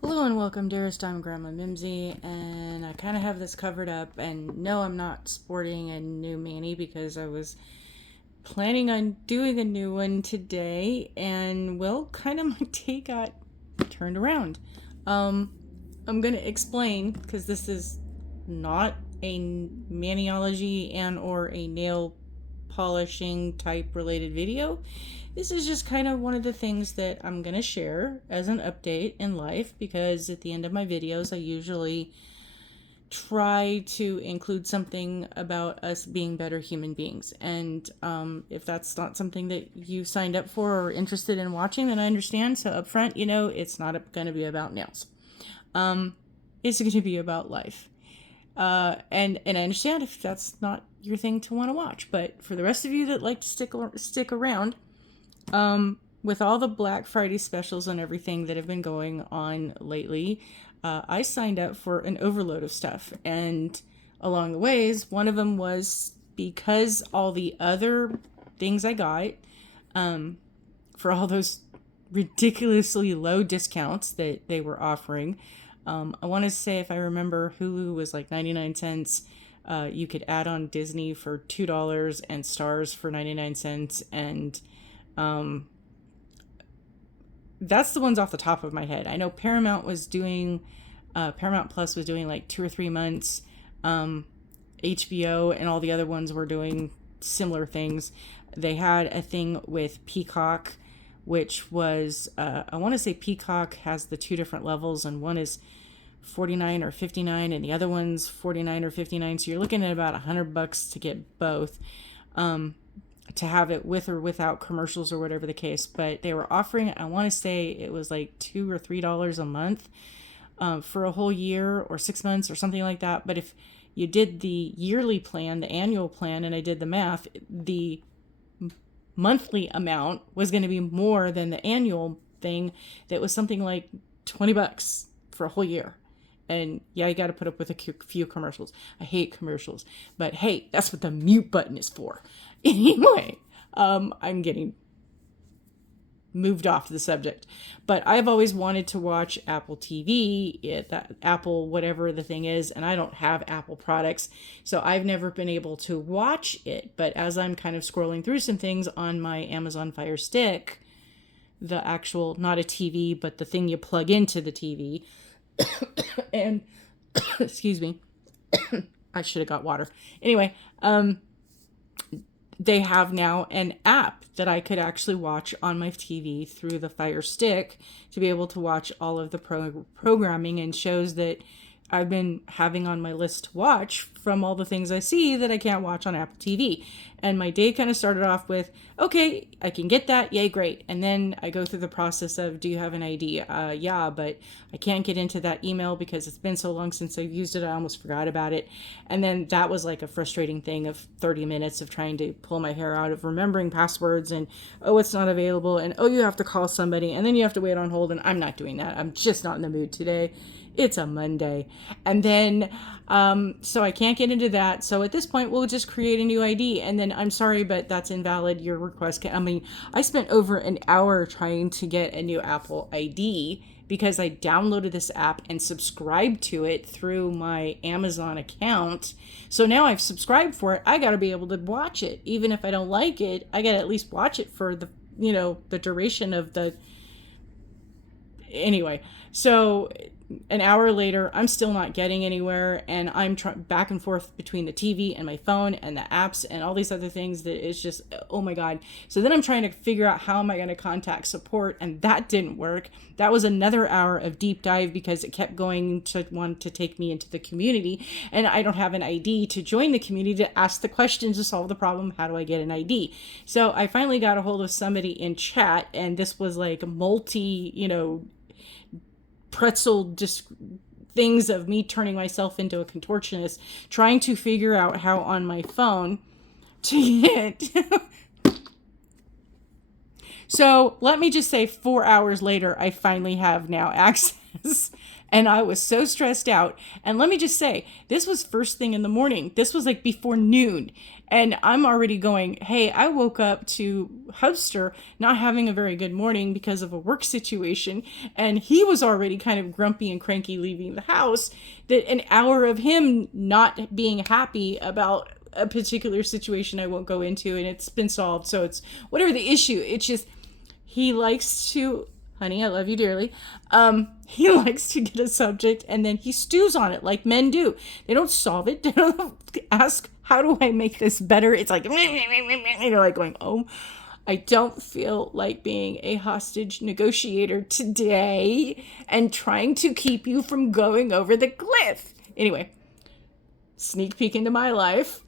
Hello and welcome, dearest. I'm Grandma Mimsy, and I kind of have this covered up. And no, I'm not sporting a new mani because I was planning on doing a new one today, and well, kind of my day got turned around. Um, I'm gonna explain because this is not a maniology and or a nail polishing type related video. This is just kind of one of the things that I'm going to share as an update in life because at the end of my videos, I usually try to include something about us being better human beings. And if that's not something that you signed up for or interested in watching, then I understand. So, up front, it's not going to be about nails, it's going to be about life. And I understand if that's not your thing to want to watch, but for the rest of you that like to stick around, with all the Black Friday specials and everything that have been going on lately, I signed up for an overload of stuff. And along the ways, one of them was because all the other things I got, for all those ridiculously low discounts that they were offering. I want to say, if I remember, Hulu was like 99 cents. You could add on Disney for $2 and Stars for 99 cents. And that's the ones off the top of my head. I know Paramount Plus was doing like 2 or 3 months. HBO and all the other ones were doing similar things. They had a thing with Peacock, which was, I want to say Peacock has the two different levels, and one is 49 or 59 and the other one's 49 or 59. So you're looking at about $100 to get both. To have it with or without commercials or whatever the case, but they were offering, I want to say it was like $2 or $3 a month, for a whole year or 6 months or something like that. But if you did the yearly plan, the annual plan, and I did the math, the monthly amount was going to be more than the annual thing. That was something like $20 for a whole year. And yeah, you got to put up with a few commercials. I hate commercials, but hey, that's what the mute button is for. Anyway, I'm getting moved off the subject, but I've always wanted to watch Apple TV, that Apple whatever the thing is, and I don't have Apple products, so I've never been able to watch it. But as I'm kind of scrolling through some things on my Amazon Fire Stick, the actual, not a TV, but the thing you plug into the TV, and excuse me, I should have got water. Anyway, they have now an app that I could actually watch on my TV through the Fire Stick to be able to watch all of the programming and shows that I've been having on my list to watch from all the things I see that I can't watch on Apple TV. And my day kind of started off with, okay, I can get that. Yay, great. And then I go through the process of, do you have an ID? Yeah, but I can't get into that email because it's been so long since I've used it. I almost forgot about it. And then that was like a frustrating thing of 30 minutes of trying to pull my hair out of remembering passwords and, oh, it's not available. And, oh, you have to call somebody. And then you have to wait on hold. And I'm not doing that. I'm just not in the mood today. It's a Monday. And then, so I can't get into that. So at this point, we'll just create a new ID. And then, I'm sorry, but that's invalid. Your request I spent over an hour trying to get a new Apple ID because I downloaded this app and subscribed to it through my Amazon account. So now I've subscribed for it. I got to be able to watch it. Even if I don't like it, I got to at least watch it for the duration of the, anyway. So an hour later, I'm still not getting anywhere, and I'm back and forth between the TV and my phone and the apps and all these other things that is just, oh my God. So then I'm trying to figure out how am I going to contact support, and that didn't work. That was another hour of deep dive because it kept going to want to take me into the community, and I don't have an ID to join the community to ask the questions to solve the problem. How do I get an ID? So I finally got a hold of somebody in chat, and this was like pretzel things of me turning myself into a contortionist, trying to figure out how on my phone to get. So let me just say 4 hours later, I finally have now access this. And I was so stressed out. And let me just say, this was first thing in the morning. This was like before noon. And I'm already going, hey, I woke up to Hubster not having a very good morning because of a work situation. And he was already kind of grumpy and cranky leaving the house. That an hour of him not being happy about a particular situation I won't go into, and it's been solved. So it's whatever the issue. It's just, he likes to, honey, I love you dearly. He likes to get a subject and then he stews on it like men do. They don't solve it. They don't ask, how do I make this better? It's like, like going, oh, I don't feel like being a hostage negotiator today and trying to keep you from going over the cliff. Anyway, sneak peek into my life.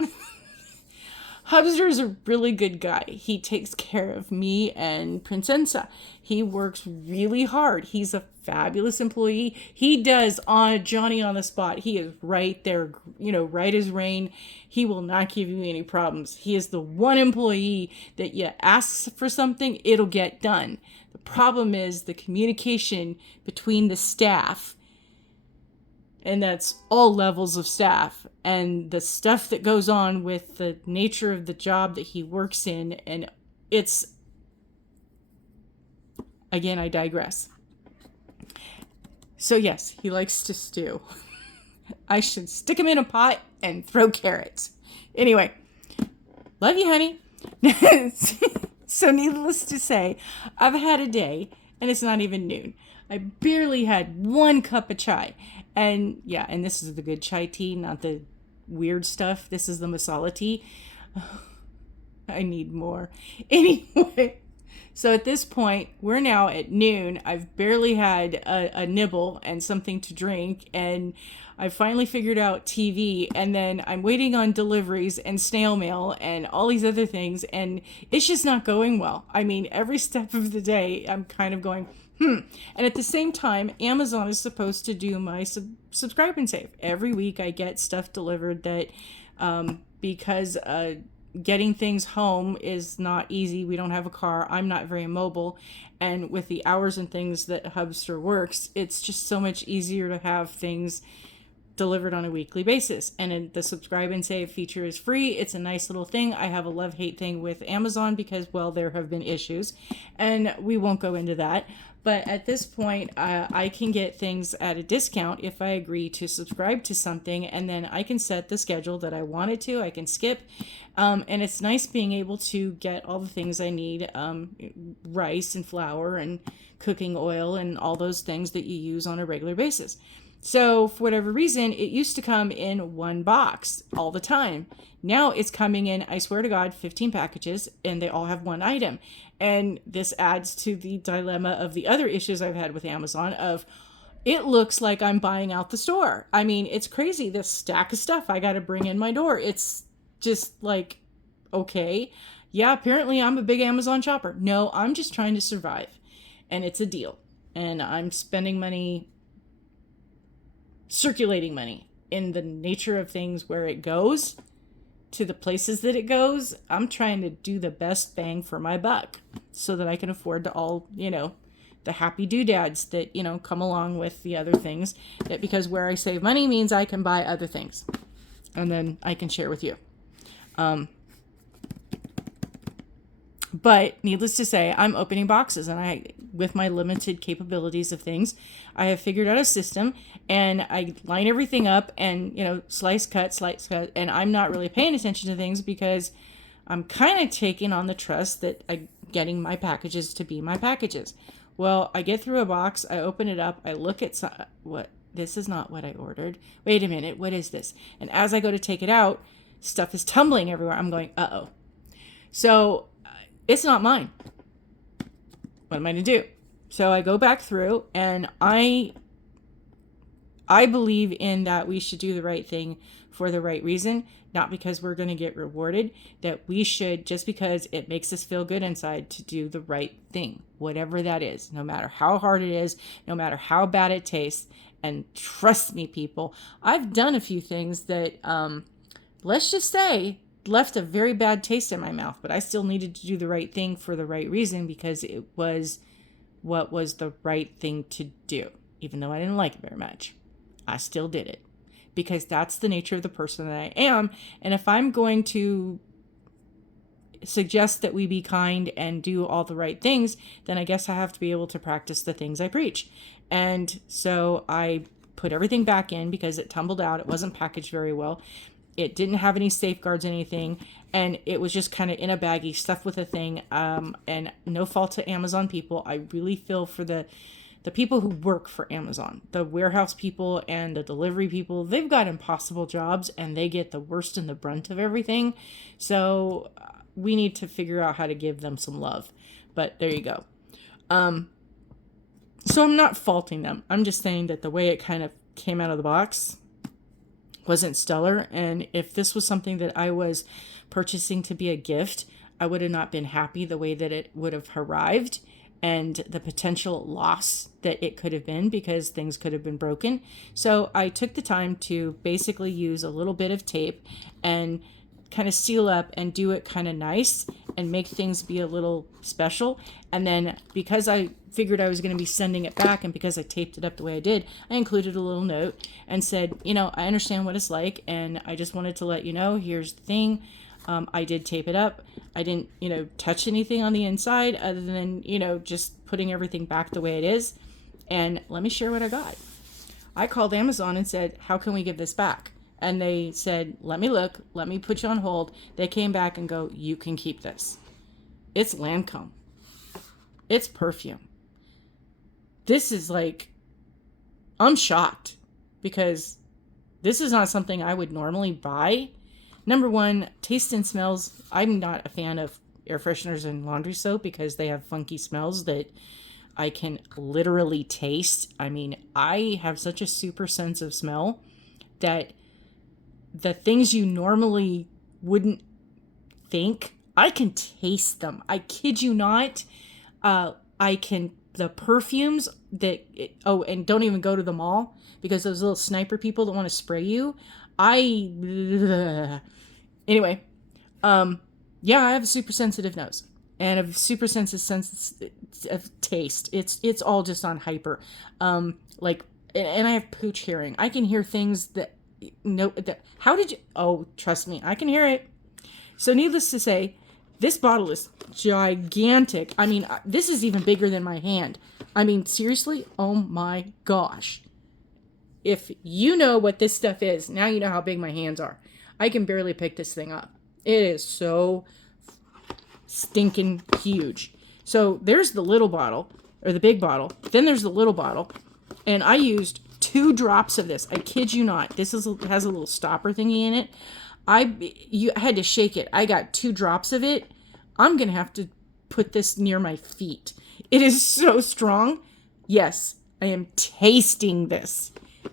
Hubster is a really good guy. He takes care of me and Princessa. He works really hard. He's a fabulous employee. He does on Johnny on the spot. He is right there, right as rain. He will not give you any problems. He is the one employee that you ask for something, it'll get done. The problem is the communication between the staff, and that's all levels of staff, and the stuff that goes on with the nature of the job that he works in. And it's, again, I digress. So yes, he likes to stew. I should stick him in a pot and throw carrots. Anyway, love you, honey. So needless to say, I've had a day, and it's not even noon. I barely had 1 cup of chai. And yeah, and this is the good chai tea, not the weird stuff. This is the masala tea. I need more. Anyway, so at this point, we're now at noon. I've barely had a nibble and something to drink. And I finally figured out TV. And then I'm waiting on deliveries and snail mail and all these other things. And it's just not going well. I mean, every step of the day, I'm kind of going, And at the same time, Amazon is supposed to do my subscribe and save. Every week I get stuff delivered that, because getting things home is not easy. We don't have a car. I'm not very mobile. And with the hours and things that Hubster works, it's just so much easier to have things delivered on a weekly basis. And the subscribe and save feature is free. It's a nice little thing. I have a love-hate thing with Amazon because, well, there have been issues. And we won't go into that. But at this point, I can get things at a discount if I agree to subscribe to something, and then I can set the schedule that I wanted to. I can skip, and it's nice being able to get all the things I need, rice and flour and cooking oil and all those things that you use on a regular basis. So for whatever reason, it used to come in 1 box all the time. Now it's coming in, I swear to God, 15 packages, and they all have 1 item. And this adds to the dilemma of the other issues I've had with Amazon of, it looks like I'm buying out the store. I mean, it's crazy, this stack of stuff I got to bring in my door. It's just like, okay, yeah, apparently I'm a big Amazon shopper. No, I'm just trying to survive. And it's a deal. And I'm spending money, circulating money in the nature of things where it goes to the places that it goes. I'm trying to do the best bang for my buck so that I can afford to all, the happy doodads that, come along with the other things, that because where I save money means I can buy other things and then I can share with you. But needless to say, I'm opening boxes, and with my limited capabilities of things, I have figured out a system, and I line everything up and, slice, cut, and I'm not really paying attention to things because I'm kind of taking on the trust that I'm getting my packages to be my packages. Well, I get through a box, I open it up, I look at this is not what I ordered. Wait a minute, what is this? And as I go to take it out, stuff is tumbling everywhere. I'm going, uh-oh. So it's not mine. What am I going to do? So I go back through, and I believe in that we should do the right thing for the right reason, not because we're going to get rewarded, that we should, just because it makes us feel good inside, to do the right thing, whatever that is, no matter how hard it is, no matter how bad it tastes. And trust me, people, I've done a few things that, let's just say, left a very bad taste in my mouth, but I still needed to do the right thing for the right reason because it was what was the right thing to do. even though I didn't like it very much. I still did it because that's the nature of the person that I am. And if I'm going to suggest that we be kind and do all the right things, then I guess I have to be able to practice the things I preach. And so I put everything back in because it tumbled out. It wasn't packaged very well. It didn't have any safeguards, anything. And it was just kind of in a baggie, stuffed with a thing. And no fault to Amazon people. I really feel for the people who work for Amazon, the warehouse people and the delivery people. They've got impossible jobs and they get the worst and the brunt of everything. So we need to figure out how to give them some love. But there you go. So I'm not faulting them. I'm just saying that the way it kind of came out of the box wasn't stellar. And if this was something that I was purchasing to be a gift, I would have not been happy the way that it would have arrived and the potential loss that it could have been because things could have been broken. So I took the time to basically use a little bit of tape and kind of seal up and do it kind of nice and make things be a little special. And then because I figured I was going to be sending it back and because I taped it up the way I did, I included a little note and said, I understand what it's like and I just wanted to let you know, here's the thing. I did tape it up. I didn't, touch anything on the inside other than, just putting everything back the way it is. And let me share what I got. I called Amazon and said, how can we give this back? And they said, let me look, let me put you on hold. They came back and go, you can keep this. It's Lancome. It's perfume. This is I'm shocked because this is not something I would normally buy. Number one, taste and smells. I'm not a fan of air fresheners and laundry soap because they have funky smells that I can literally taste. I mean, I have such a super sense of smell that the things you normally wouldn't think, I can taste them. I kid you not. The perfumes and don't even go to the mall because those little sniper people that want to spray you. Anyway, I have a super sensitive nose and a super sensitive sense of taste. It's all just on hyper. And I have pooch hearing. I can hear things that how did you? Oh, trust me, I can hear it. So needless to say, this bottle is gigantic. I mean, this is even bigger than my hand. I mean, seriously, oh my gosh. If you know what this stuff is, now you know how big my hands are. I can barely pick this thing up. It is so stinking huge. So there's the little bottle, or the big bottle. Then there's the little bottle. And I used 2 drops of this. I kid you not. This has a little stopper thingy in it. I had to shake it. I got 2 drops of it. I'm going to have to put this near my feet. It is so strong. Yes, I am tasting this.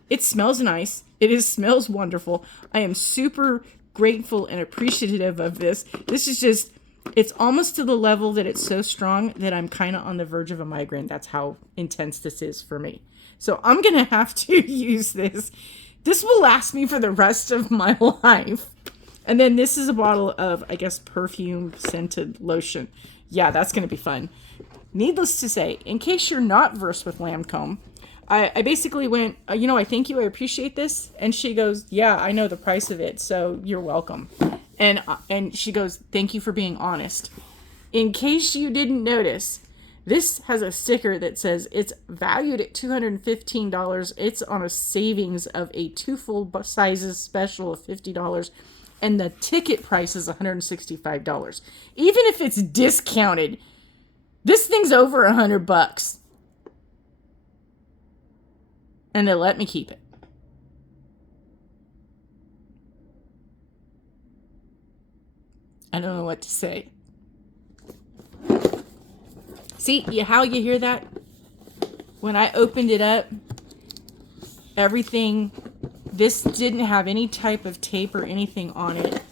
It smells nice. It smells wonderful. I am super grateful and appreciative of this. This is just, it's almost to the level that it's so strong that I'm kind of on the verge of a migraine. That's how intense this is for me. So I'm going to have to use this. This will last me for the rest of my life. And then this is a bottle of, I guess, perfume scented lotion. Yeah, that's going to be fun. Needless to say, in case you're not versed with Lancome, I basically went, I thank you, I appreciate this. And she goes, yeah, I know the price of it, so you're welcome. And she goes, thank you for being honest. In case you didn't notice, this has a sticker that says it's valued at $215. It's on a savings of a 2 full sizes special of $50. And the ticket price is $165. Even if it's discounted, this thing's over $100. And they let me keep it. I don't know what to say. See how you hear that? When I opened it up, everything, this didn't have any type of tape or anything on it.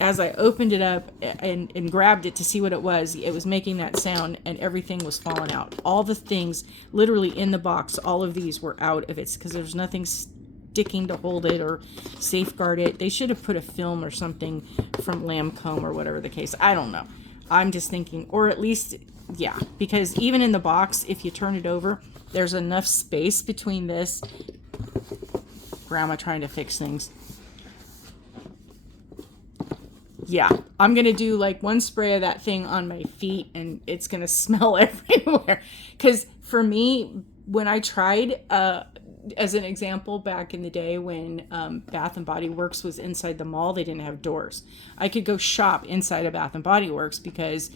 As I opened it up and grabbed it to see what it was making that sound and everything was falling out. All the things literally in the box, all of these were out of it because there's nothing sticking to hold it or safeguard it. They should have put a film or something from Lancome or whatever the case. I don't know. I'm just thinking, or at least, yeah, because even in the box, if you turn it over, there's enough space between this. Grandma trying to fix things. Yeah, I'm going to do like one spray of that thing on my feet and it's going to smell everywhere. Because for me, when I tried, as an example, back in the day when Bath and Body Works was inside the mall, they didn't have doors. I could go shop inside of Bath and Body Works because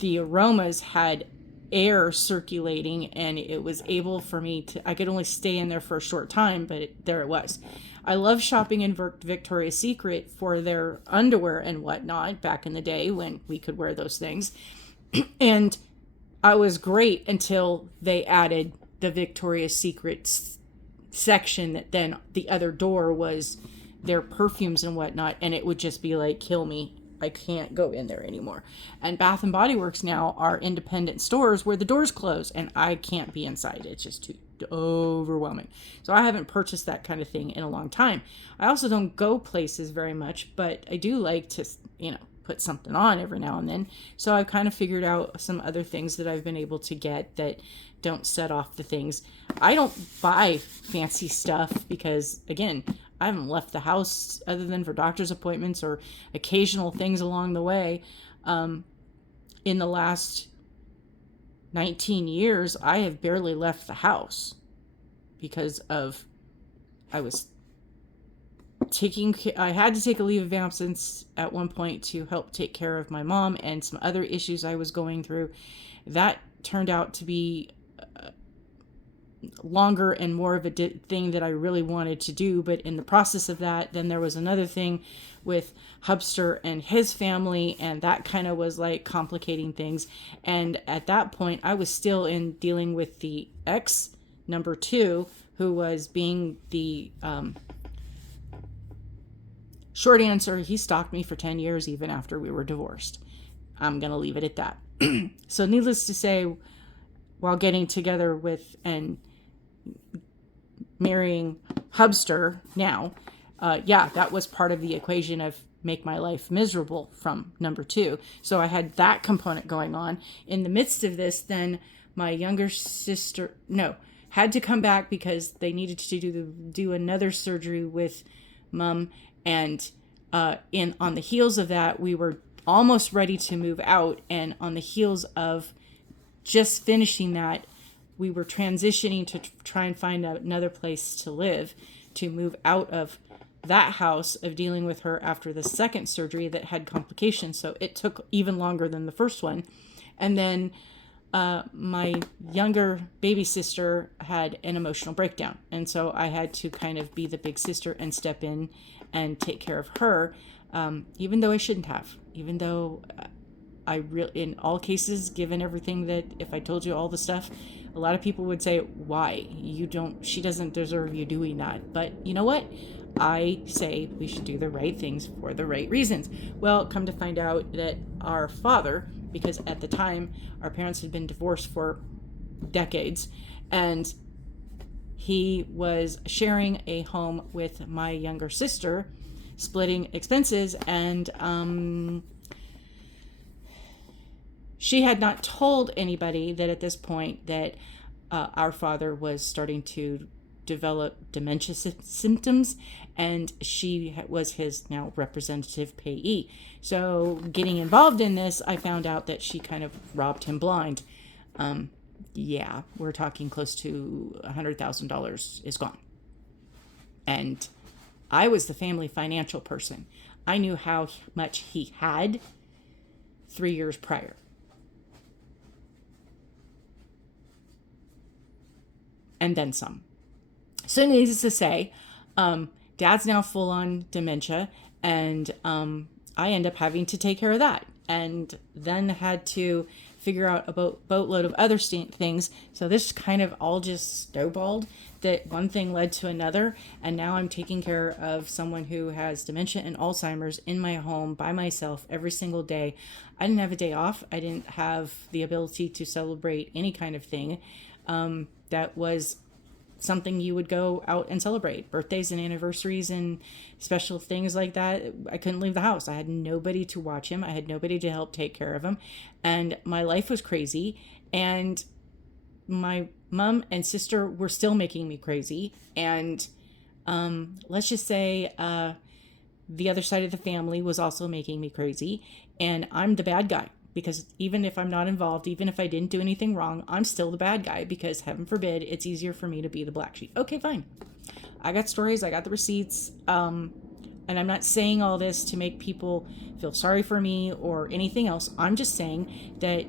the aromas had air circulating and it was able for me to, I could only stay in there for a short time, but there it was. I love shopping in Victoria's Secret for their underwear and whatnot back in the day when we could wear those things. And I was great until they added the Victoria's Secret section that then the other door was their perfumes and whatnot. And it would just be like, kill me. I can't go in there anymore. And Bath and Body Works now are independent stores where the doors close and I can't be inside. It's just too overwhelming. So I haven't purchased that kind of thing in a long time. I also don't go places very much, but I do like to, put something on every now and then. So I've kind of figured out some other things that I've been able to get that don't set off the things. I don't buy fancy stuff because, again, I haven't left the house other than for doctor's appointments or occasional things along the way. In the last 19 years, I have barely left the house because of, I had to take a leave of absence at one point to help take care of my mom and some other issues I was going through. That turned out to be longer and more of a thing that I really wanted to do. But in the process of that, then there was another thing with Hubster and his family, and that kind of was like complicating things. And at that point, I was still in dealing with the ex number 2, who was being the short answer. He stalked me for 10 years even after we were divorced. I'm going to leave it at that. So needless to say, while getting together with and marrying Hubster now, that was part of the equation of make my life miserable from number 2. So I had that component going on. In the midst of this, then my younger sister, had to come back because they needed to do another surgery with Mom. And on the heels of that, we were almost ready to move out. And on the heels of just finishing that, we were transitioning to try and find another place to live, to move out of that house of dealing with her after the second surgery that had complications. So it took even longer than the first one. And then my younger baby sister had an emotional breakdown. And so I had to kind of be the big sister and step in and take care of her, even though I shouldn't have, even though in all cases, given everything that if I told you all the stuff, a lot of people would say, why? She doesn't deserve you doing that. But you know what? I say we should do the right things for the right reasons. Well, come to find out that our father, because at the time our parents had been divorced for decades, and he was sharing a home with my younger sister, splitting expenses, and she had not told anybody that at this point that our father was starting to develop dementia symptoms, and she was his now representative payee. So getting involved in this, I found out that she kind of robbed him blind. We're talking close to $100,000 is gone. And I was the family financial person. I knew how much he had 3 years prior. And then some. So needless to say, Dad's now full on dementia, and I end up having to take care of that, and then had to figure out a boatload of other things. So this kind of all just snowballed, that one thing led to another, and now I'm taking care of someone who has dementia and Alzheimer's in my home by myself every single day. I didn't have a day off. I didn't have the ability to celebrate any kind of thing that was something you would go out and celebrate. Birthdays and anniversaries and special things like that. I couldn't leave the house. I had nobody to watch him. I had nobody to help take care of him. And my life was crazy. And my mom and sister were still making me crazy. And let's just say the other side of the family was also making me crazy. And I'm the bad guy because even if I'm not involved, even if I didn't do anything wrong, I'm still the bad guy because heaven forbid it's easier for me to be the black sheep. Okay, fine. I got stories, I got the receipts. And I'm not saying all this to make people feel sorry for me or anything else. I'm just saying that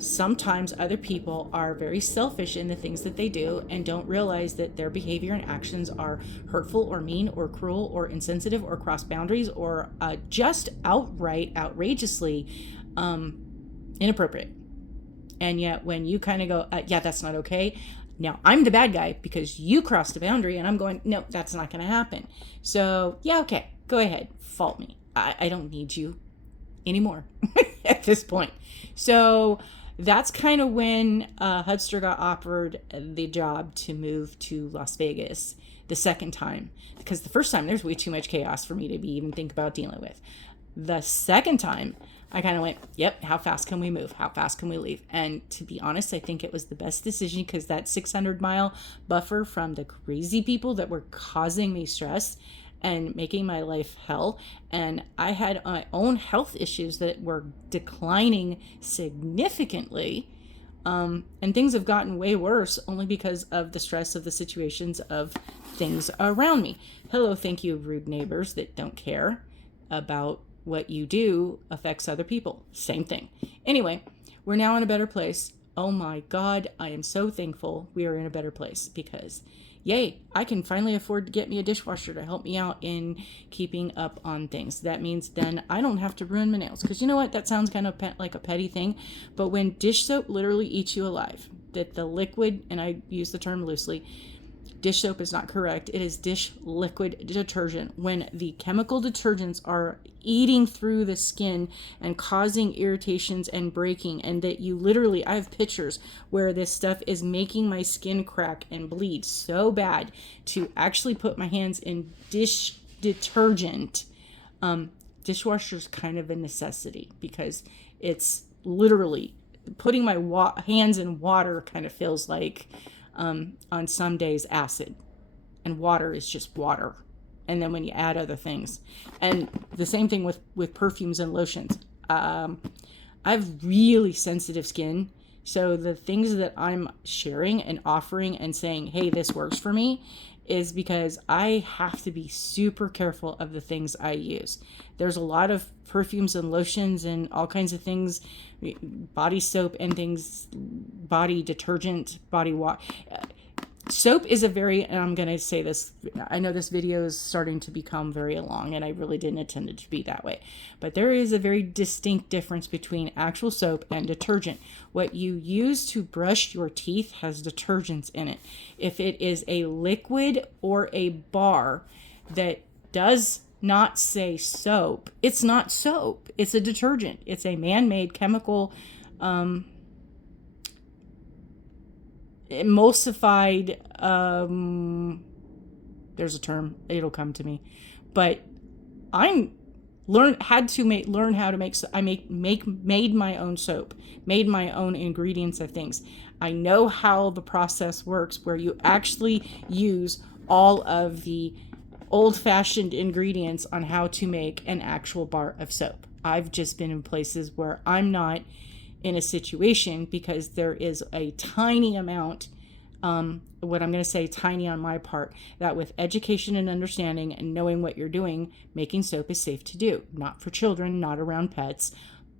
sometimes other people are very selfish in the things that they do and don't realize that their behavior and actions are hurtful or mean or cruel or insensitive or cross boundaries or just outright, outrageously inappropriate. And yet when you kind of go, yeah, that's not okay. Now I'm the bad guy because you crossed a boundary, and I'm going, no, that's not going to happen. So yeah, okay, go ahead, fault me. I don't need you anymore at this point. So that's kind of when Hudster got offered the job to move to Las Vegas the second time, because the first time there's way too much chaos for me to be even think about dealing with. The second time I kind of went, yep, how fast can we move? How fast can we leave? And to be honest, I think it was the best decision because that 600-mile buffer from the crazy people that were causing me stress and making my life hell. And I had my own health issues that were declining significantly. And things have gotten way worse only because of the stress of the situations of things around me. Hello, thank you, rude neighbors that don't care about what you do affects other people. Same thing. Anyway, we're now in a better place. Oh my God, I am so thankful we are in a better place because, yay, I can finally afford to get me a dishwasher to help me out in keeping up on things. That means then I don't have to ruin my nails. Because you know what? That sounds kind of like a petty thing. But when dish soap literally eats you alive, that the liquid, and I use the term loosely, dish soap is not correct. It is dish liquid detergent. When the chemical detergents are eating through the skin and causing irritations and breaking, and that you literally, I have pictures where this stuff is making my skin crack and bleed so bad to actually put my hands in dish detergent. Dishwasher's kind of a necessity because it's literally putting my hands in water kind of feels like on some days acid, and water is just water. And then when you add other things, and the same thing with perfumes and lotions. I have really sensitive skin, so the things that I'm sharing and offering and saying, hey, this works for me, is because I have to be super careful of the things I use. There's a lot of perfumes and lotions and all kinds of things, body soap and things, body detergent, body wash. Soap is a very, and I'm going to say this, I know this video is starting to become very long, and I really didn't intend it to be that way. But there is a very distinct difference between actual soap and detergent. What you use to brush your teeth has detergents in it. If it is a liquid or a bar that does not say soap, it's not soap. It's a detergent. It's a man-made chemical emulsified, there's a term, it'll come to me, but made my own soap, made my own ingredients of things. I know how the process works, where you actually use all of the old-fashioned ingredients on how to make an actual bar of soap. I've just been in places where I'm not in a situation because there is a tiny amount, what I'm going to say tiny on my part, that with education and understanding and knowing what you're doing, making soap is safe to do. Not for children, not around pets,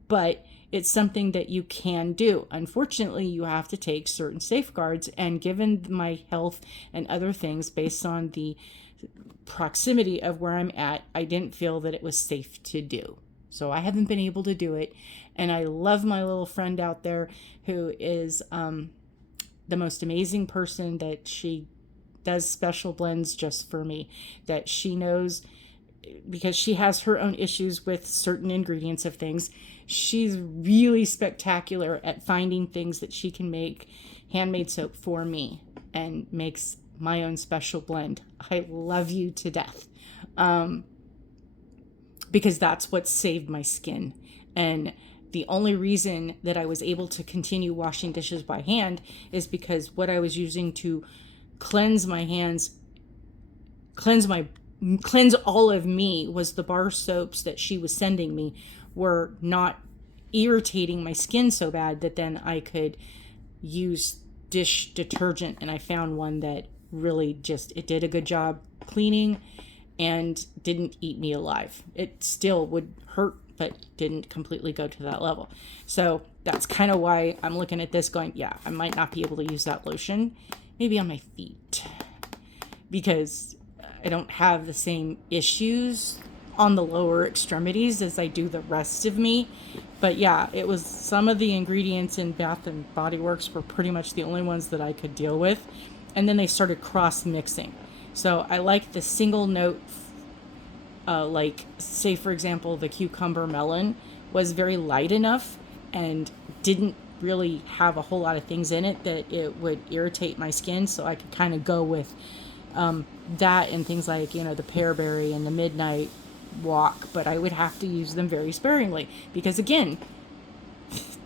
but it's something that you can do. Unfortunately, you have to take certain safeguards, and given my health and other things based on the proximity of where I'm at, I didn't feel that it was safe to do. So I haven't been able to do it. And I love my little friend out there who is the most amazing person, that she does special blends just for me, that she knows, because she has her own issues with certain ingredients of things. She's really spectacular at finding things that she can make handmade soap for me and makes my own special blend. I love you to death. Because that's what saved my skin. And The only reason that I was able to continue washing dishes by hand is because what I was using to cleanse my hands, cleanse all of me, was the bar soaps that she was sending me were not irritating my skin so bad that then I could use dish detergent. And I found one that really it did a good job cleaning and didn't eat me alive. It still would hurt, but didn't completely go to that level. So that's kind of why I'm looking at this going, yeah, I might not be able to use that lotion, maybe on my feet, because I don't have the same issues on the lower extremities as I do the rest of me. But yeah, it was some of the ingredients in Bath and Body Works were pretty much the only ones that I could deal with. And then they started cross mixing. So I like the single note, like say for example, the cucumber melon was very light enough and didn't really have a whole lot of things in it that it would irritate my skin. So I could kind of go with that and things like, the pearberry and the midnight walk, but I would have to use them very sparingly because, again,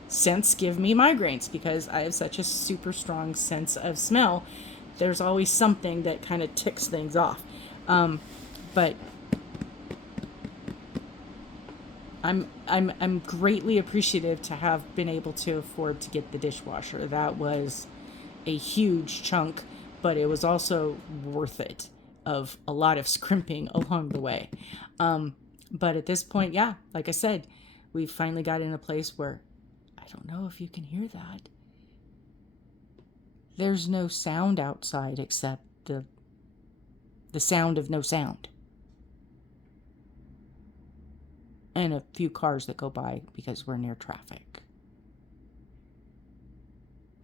scents give me migraines because I have such a super strong sense of smell. There's always something that kind of ticks things off. But I'm greatly appreciative to have been able to afford to get the dishwasher. That was a huge chunk, but it was also worth it, of a lot of scrimping along the way. But at this point, yeah, like I said, we finally got in a place where, I don't know if you can hear that. There's no sound outside except the sound of no sound. And a few cars that go by because we're near traffic.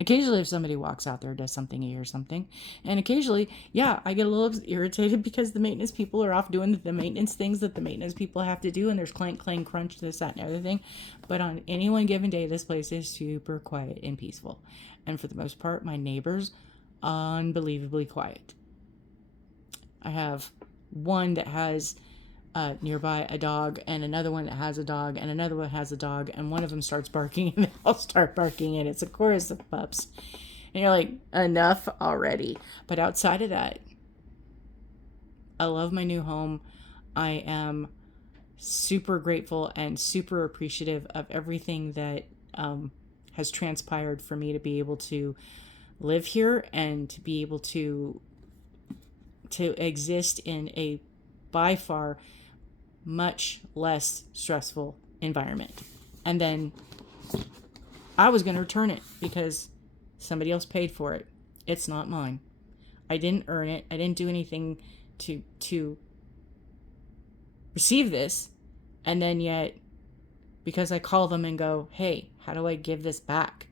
Occasionally, if somebody walks out there, does something, you hear something. And occasionally, yeah, I get a little irritated because the maintenance people are off doing the maintenance things that the maintenance people have to do. And there's clank, clang, crunch, this, that, and other thing. But on any one given day, this place is super quiet and peaceful. And for the most part, my neighbors, unbelievably quiet. I have one that has nearby a dog, and another one that has a dog, and another one has a dog, and one of them starts barking, and they all start barking, and it's a chorus of pups. And you're like, enough already. But outside of that, I love my new home. I am super grateful and super appreciative of everything that has transpired for me to be able to live here and to be able to exist in a by far much less stressful environment. And then I was going to return it because somebody else paid for it. It's not mine. I didn't earn it. I didn't do anything to receive this. And then yet, because I call them and go, hey, how do I give this back?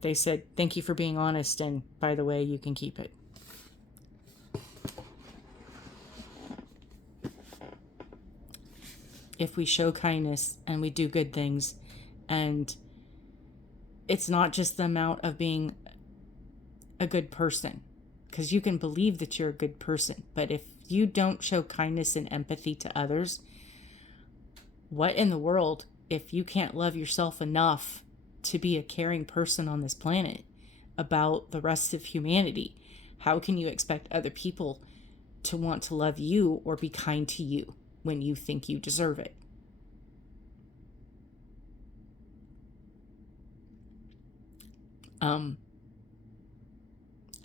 They said, thank you for being honest. And by the way, you can keep it. If we show kindness and we do good things, and it's not just the amount of being a good person, because you can believe that you're a good person, but if you don't show kindness and empathy to others, what in the world, if you can't love yourself enough to be a caring person on this planet about the rest of humanity, how can you expect other people to want to love you or be kind to you when you think you deserve it?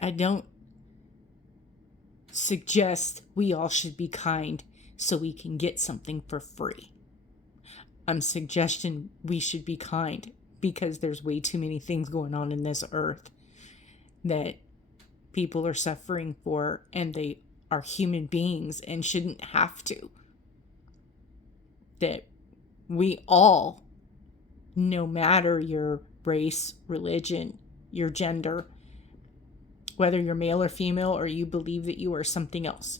I don't suggest we all should be kind so we can get something for free. I'm suggesting we should be kind because there's way too many things going on in this earth that people are suffering for, and they are human beings and shouldn't have to. That we all, no matter your race, religion, your gender, whether you're male or female, or you believe that you are something else,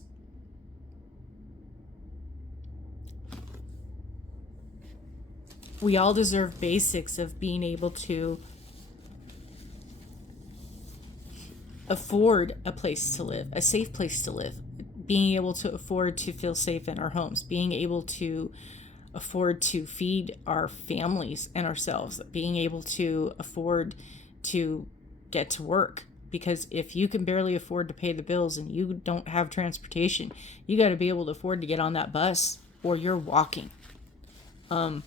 we all deserve basics of being able to afford a place to live, a safe place to live, being able to afford to feel safe in our homes, being able to afford to feed our families and ourselves, being able to afford to get to work. Because if you can barely afford to pay the bills and you don't have transportation, you got to be able to afford to get on that bus or you're walking. To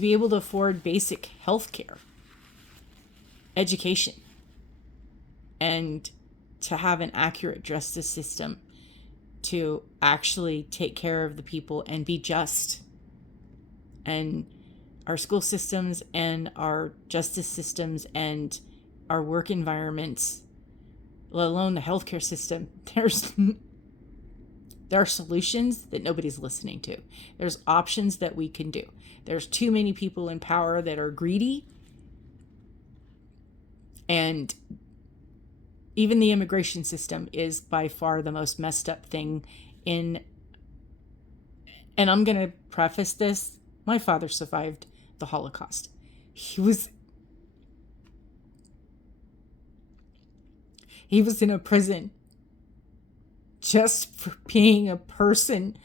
be able to afford basic health care, education, and to have an accurate justice system to actually take care of the people and be just. And our school systems and our justice systems and our work environments, let alone the healthcare system, there are solutions that nobody's listening to. There's options that we can do. There's too many people in power that are greedy. And even the immigration system is by far the most messed up thing in. And I'm going to preface this. My father survived the Holocaust. He was in a prison just for being a person.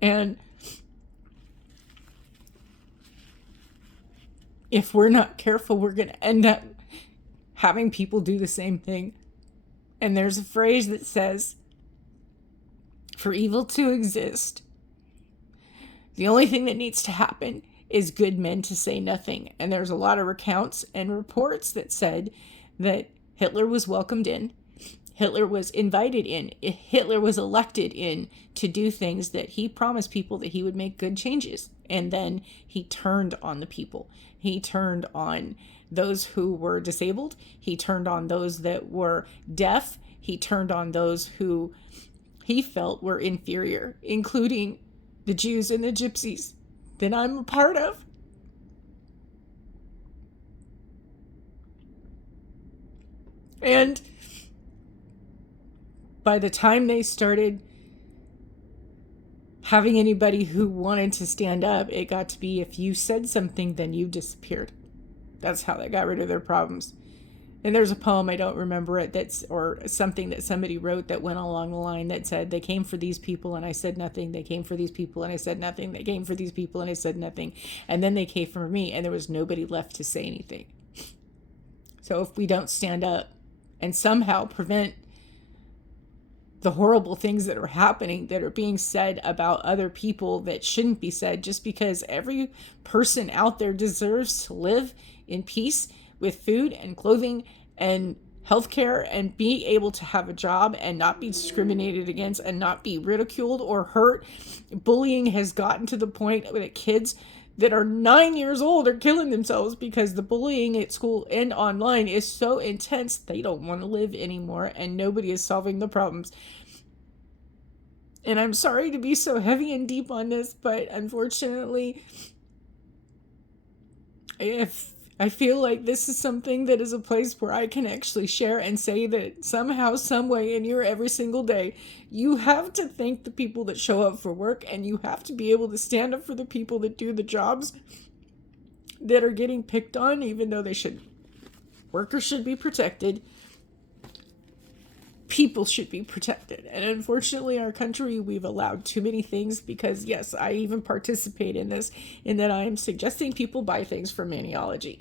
And if we're not careful, we're going to end up having people do the same thing. And there's a phrase that says, for evil to exist, the only thing that needs to happen is good men to say nothing. And there's a lot of recounts and reports that said that Hitler was welcomed in, Hitler was invited in, Hitler was elected in to do things that he promised people that he would make good changes. And then he turned on the people. He turned on those who were disabled. He turned on those that were deaf. He turned on those who he felt were inferior, including the Jews and the Gypsies that I'm a part of. And by the time they started having anybody who wanted to stand up, it got to be if you said something, then you disappeared. That's how they got rid of their problems. And there's a poem, I don't remember it, or something that somebody wrote that went along the line that said, they came for these people and I said nothing. They came for these people and I said nothing. They came for these people and I said nothing. And then they came for me and there was nobody left to say anything. So if we don't stand up and somehow prevent the horrible things that are happening, that are being said about other people that shouldn't be said, just because every person out there deserves to live in peace with food and clothing and healthcare and be able to have a job and not be discriminated against and not be ridiculed or hurt. Bullying has gotten to the point that kids that are 9 years old are killing themselves because the bullying at school and online is so intense they don't want to live anymore and nobody is solving the problems. And I'm sorry to be so heavy and deep on this, but unfortunately, I feel like this is something that is a place where I can actually share and say that somehow, some way in your every single day, you have to thank the people that show up for work and you have to be able to stand up for the people that do the jobs that are getting picked on, even though they should. Workers should be protected. People should be protected. And unfortunately, our country, we've allowed too many things because, yes, I even participate in this, in that I am suggesting people buy things from Maniology.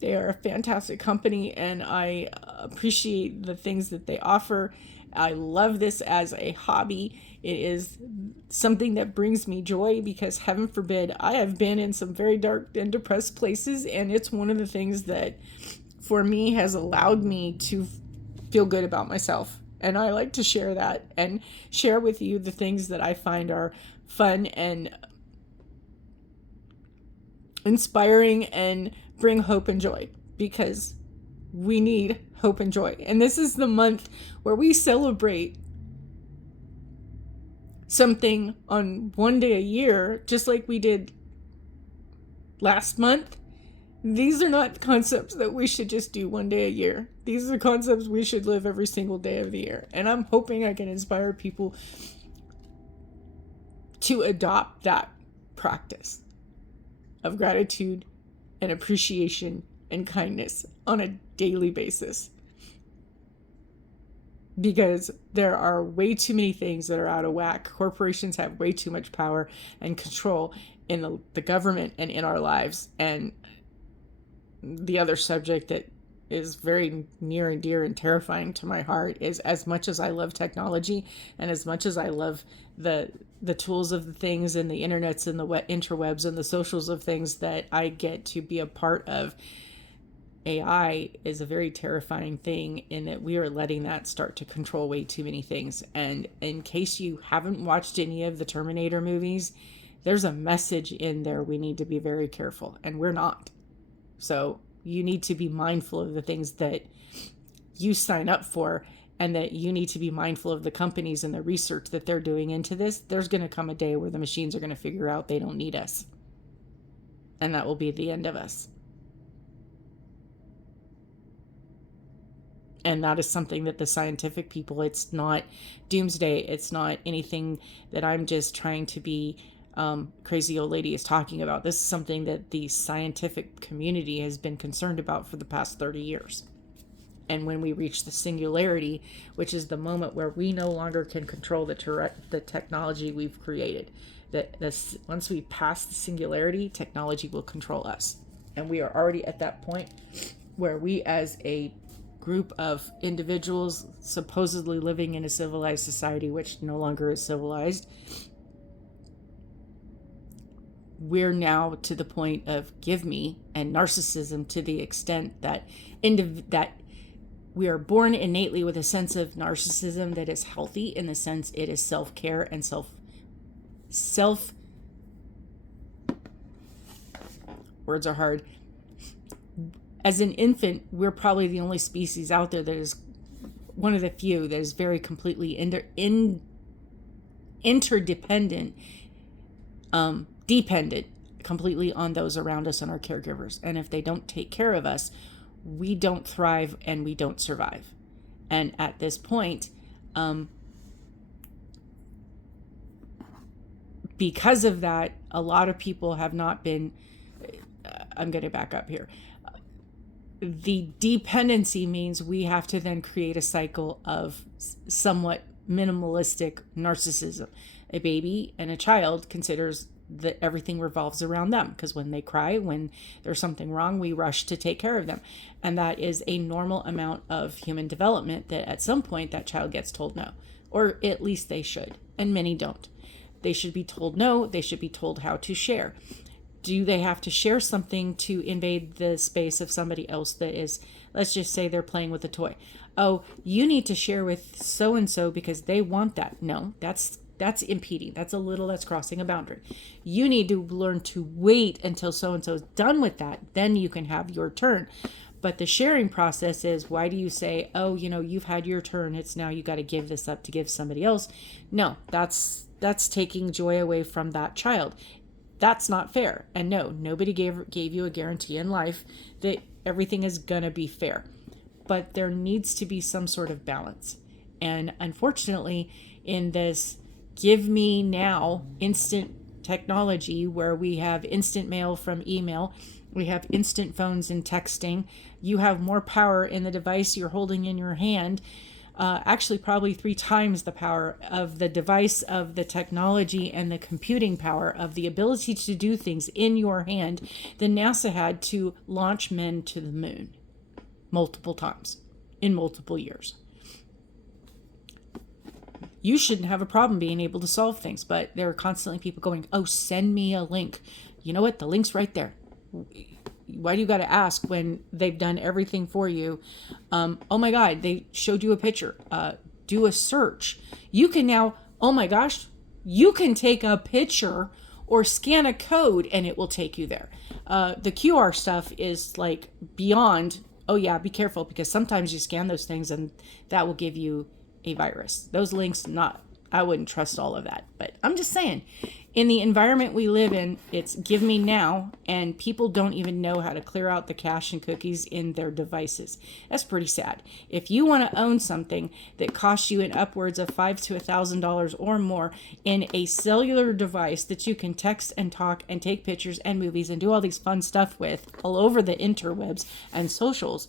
They are a fantastic company and I appreciate the things that they offer. I love this as a hobby. It is something that brings me joy because, heaven forbid, I have been in some very dark and depressed places, and it's one of the things that, for me, has allowed me to feel good about myself. And I like to share that and share with you the things that I find are fun and inspiring and bring hope and joy, because we need hope and joy. And this is the month where we celebrate something on one day a year, just like we did last month. These are not concepts that we should just do one day a year. These are concepts we should live every single day of the year. And I'm hoping I can inspire people to adopt that practice of gratitude and appreciation and kindness on a daily basis. Because there are way too many things that are out of whack. Corporations have way too much power and control in the government and in our lives. And the other subject that is very near and dear and terrifying to my heart is, as much as I love technology and as much as I love the tools of the things and the internets and the interwebs and the socials of things that I get to be a part of, AI is a very terrifying thing in that we are letting that start to control way too many things. And in case you haven't watched any of the Terminator movies, there's a message in there we need to be very careful, and we're not. So you need to be mindful of the things that you sign up for, and that you need to be mindful of the companies and the research that they're doing into this. There's going to come a day where the machines are going to figure out they don't need us. And that will be the end of us. And that is something that the scientific people, it's not doomsday. It's not anything that I'm just trying to be crazy old lady is talking about. This is something that the scientific community has been concerned about for the past 30 years. And when we reach the singularity, which is the moment where we no longer can control the technology we've created, once we pass the singularity, technology will control us. And we are already at that point where we, as a group of individuals supposedly living in a civilized society, which no longer is civilized, we're now to the point of give me and narcissism, to the extent that that we are born innately with a sense of narcissism that is healthy, in the sense it is self-care and self words are hard. As an infant, we're probably the only species out there that is one of the few that is very completely interdependent, dependent completely on those around us and our caregivers. And if they don't take care of us, we don't thrive and we don't survive. And at this point, because of that, a lot of people have not been, I'm going to back up here. The dependency means we have to then create a cycle of somewhat minimalistic narcissism. A baby and a child considers that everything revolves around them, because when they cry, when there's something wrong, we rush to take care of them. And that is a normal amount of human development, that at some point that child gets told no, or at least they should, and many don't. They should be told no. They should be told how to share. Do they have to share something to invade the space of somebody else that is, let's just say they're playing with a toy? Oh, you need to share with so-and-so because they want that. No, that's impeding. That's crossing a boundary. You need to learn to wait until so-and-so is done with that. Then you can have your turn. But the sharing process is, why do you say, oh, you've had your turn, it's now you got to give this up to give somebody else? No, that's taking joy away from that child. That's not fair. And no, nobody gave you a guarantee in life that everything is going to be fair. But there needs to be some sort of balance. And unfortunately, in this give me now instant technology, where we have instant mail from email, we have instant phones and texting, you have more power in the device you're holding in your hand. Actually, probably 3 times the power of the device, of the technology, and the computing power of the ability to do things in your hand than NASA had to launch men to the moon multiple times in multiple years. You shouldn't have a problem being able to solve things, but there are constantly people going, oh, send me a link. You know what? The link's right there. Why do you got to ask when they've done everything for you? Oh my God, they showed you a picture. Do a search. You can now, oh my gosh, you can take a picture or scan a code and it will take you there. The QR stuff is like beyond, oh yeah, be careful, because sometimes you scan those things and that will give you a virus. Those links, I wouldn't trust all of that. But I'm just saying, In the environment we live in, it's give me now, and people don't even know how to clear out the cache and cookies in their devices. That's pretty sad. If you want to own something that costs you in upwards of $500 to $1,000 or more in a cellular device that you can text and talk and take pictures and movies and do all these fun stuff with all over the interwebs and socials,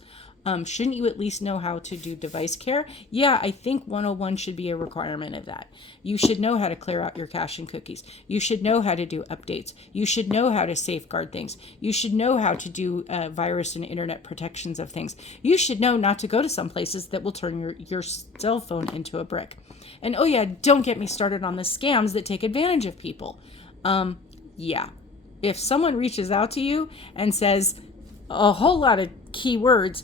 shouldn't you at least know how to do device care? Yeah, I think 101 should be a requirement of that. You should know how to clear out your cache and cookies. You should know how to do updates. You should know how to safeguard things. You should know how to do virus and internet protections of things. You should know not to go to some places that will turn your cell phone into a brick. And oh yeah, don't get me started on the scams that take advantage of people. Yeah. If someone reaches out to you and says a whole lot of keywords,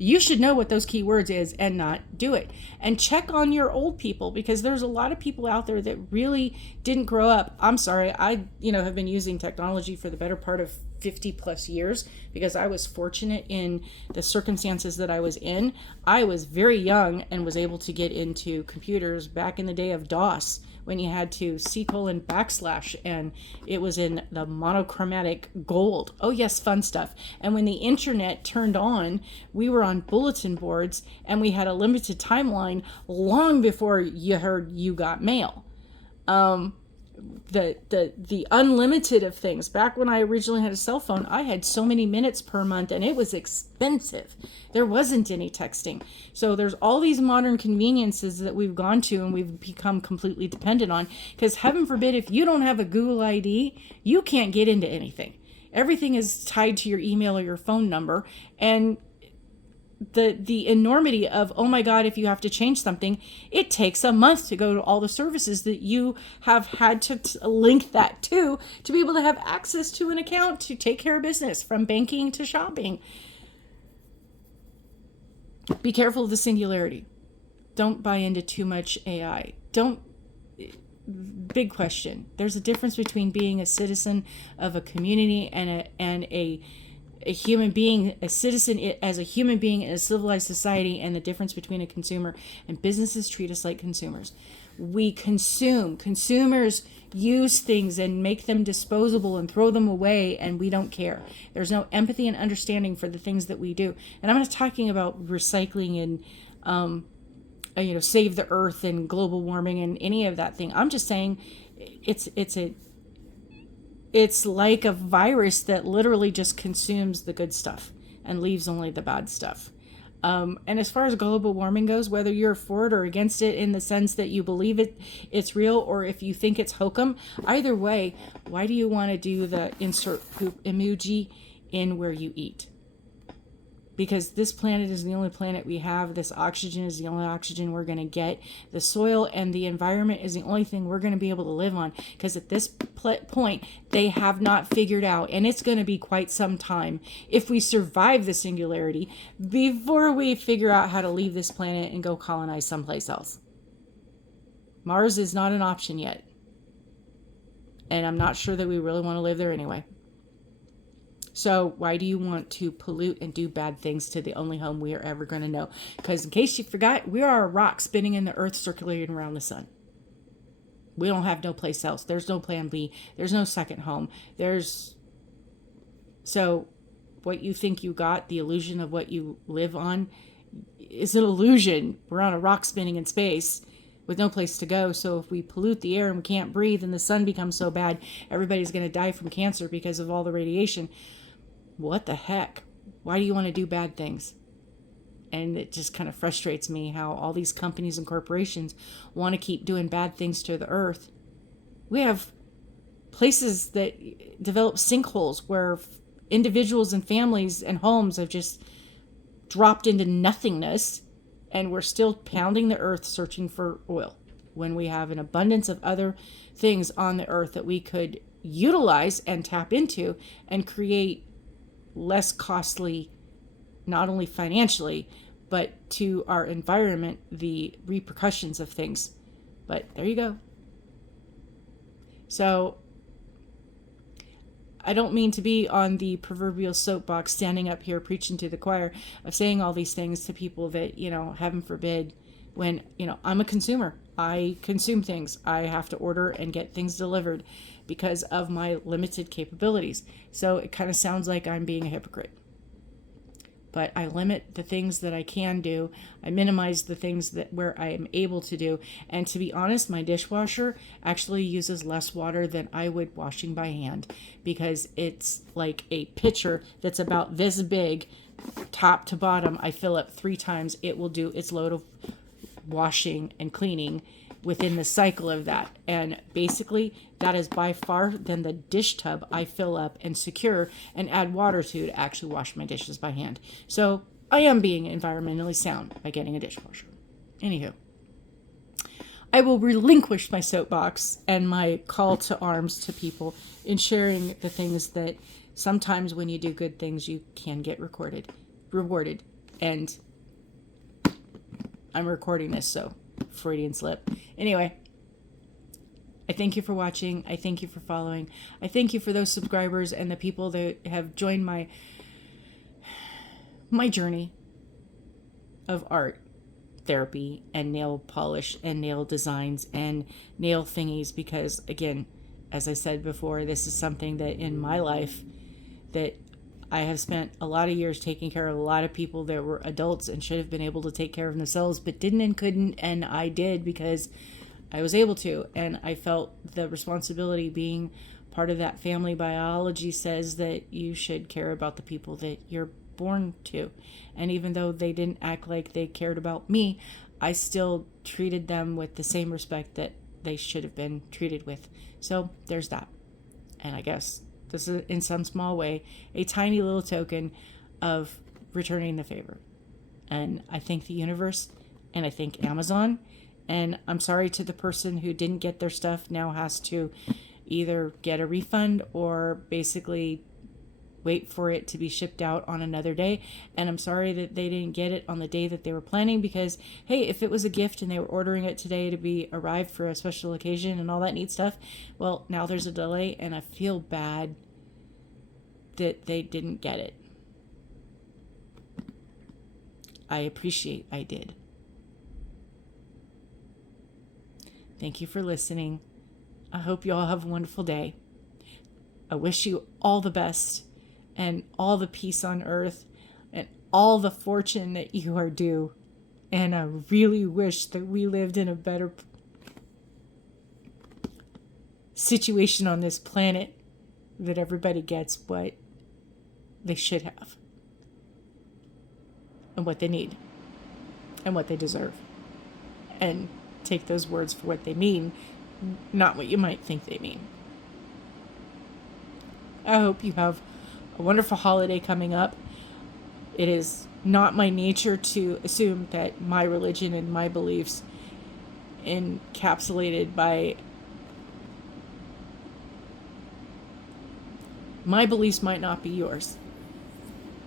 you should know what those keywords is and not do it. And check on your old people, because there's a lot of people out there that really didn't grow up. I'm sorry, I have been using technology for the better part of 50 plus years because I was fortunate in the circumstances that I was in. I was very young and was able to get into computers back in the day of DOS, when you had to :/, and it was in the monochromatic gold. Oh yes, fun stuff. And when the internet turned on, we were on bulletin boards and we had a limited timeline long before you heard you got mail. The unlimited of things. Back when I originally had a cell phone, I had so many minutes per month and it was expensive. There wasn't any texting. So there's all these modern conveniences that we've gone to and we've become completely dependent on, because heaven forbid, if you don't have a Google ID, you can't get into anything. Everything is tied to your email or your phone number, and the enormity of, oh my God, if you have to change something, it takes a month to go to all the services that you have had to link that to be able to have access to an account to take care of business, from banking to shopping. Be careful of the singularity. Don't buy into too much AI. Big question. There's a difference between being a citizen of a community and a human being, a citizen as a human being in a civilized society, and the difference between a consumer. And businesses treat us like consumers. We consume. Consumers use things and make them disposable and throw them away, and we don't care. There's no empathy and understanding for the things that we do. And I'm not talking about recycling and save the earth and global warming and any of that thing. I'm just saying it's like a virus that literally just consumes the good stuff and leaves only the bad stuff. And as far as global warming goes, whether you're for it or against it in the sense that you believe it's real, or if you think it's hokum, either way, why do you want to do the insert poop emoji in where you eat? Because this planet is the only planet we have. This oxygen is the only oxygen we're going to get. The soil and the environment is the only thing we're going to be able to live on. Because at this point, they have not figured out, and it's going to be quite some time if we survive the singularity before we figure out how to leave this planet and go colonize someplace else. Mars is not an option yet. And I'm not sure that we really want to live there anyway. So why do you want to pollute and do bad things to the only home we are ever going to know? Because in case you forgot, we are a rock spinning in the earth circulating around the sun. We don't have no place else. There's no plan B. There's no second home. So what you think you got, the illusion of what you live on, is an illusion. We're on a rock spinning in space with no place to go. So if we pollute the air and we can't breathe and the sun becomes so bad, everybody's going to die from cancer because of all the radiation. What the heck? Why do you want to do bad things? And it just kind of frustrates me how all these companies and corporations want to keep doing bad things to the earth. We have places that develop sinkholes where individuals and families and homes have just dropped into nothingness, and we're still pounding the earth searching for oil when we have an abundance of other things on the earth that we could utilize and tap into and create less costly, not only financially, but to our environment, the repercussions of things. But there you go. So I don't mean to be on the proverbial soapbox standing up here preaching to the choir of saying all these things to people that, heaven forbid, when, I'm a consumer. I consume things. I have to order and get things delivered because of my limited capabilities. So it kind of sounds like I'm being a hypocrite. But I limit the things that I can do. I minimize the things that where I am able to do. And to be honest, my dishwasher actually uses less water than I would washing by hand, because it's like a pitcher that's about this big, top to bottom. I fill up 3 times. It will do its load of washing and cleaning within the cycle of that. And basically, that is by far than the dish tub I fill up and secure and add water to actually wash my dishes by hand. So I am being environmentally sound by getting a dishwasher. Anywho, I will relinquish my soapbox and my call to arms to people in sharing the things that sometimes when you do good things, you can get rewarded. And I'm recording this, so Freudian slip. Anyway, I thank you for watching. I thank you for following. I thank you for those subscribers and the people that have joined my journey of art therapy and nail polish and nail designs and nail thingies, because again, as I said before, this is something that in my life that I have spent a lot of years taking care of a lot of people that were adults and should have been able to take care of themselves, but didn't and couldn't, and I did because I was able to, and I felt the responsibility. Being part of that family biology says that you should care about the people that you're born to. And even though they didn't act like they cared about me, I still treated them with the same respect that they should have been treated with. So there's that. And I guess this is, in some small way, a tiny little token of returning the favor. And I thank the universe, and I thank Amazon. And I'm sorry to the person who didn't get their stuff, now has to either get a refund or basically wait for it to be shipped out on another day. And I'm sorry that they didn't get it on the day that they were planning, because, hey, if it was a gift and they were ordering it today to be arrived for a special occasion and all that neat stuff, well, now there's a delay, and I feel bad that they didn't get it. I appreciate I did. Thank you for listening. I hope you all have a wonderful day. I wish you all the best and all the peace on earth and all the fortune that you are due. And I really wish that we lived in a better situation on this planet, that everybody gets what they should have and what they need and what they deserve. And take those words for what they mean, not what you might think they mean. I hope you have a wonderful holiday coming up. It is not my nature to assume that my religion and my beliefs, encapsulated by my beliefs, might not be yours.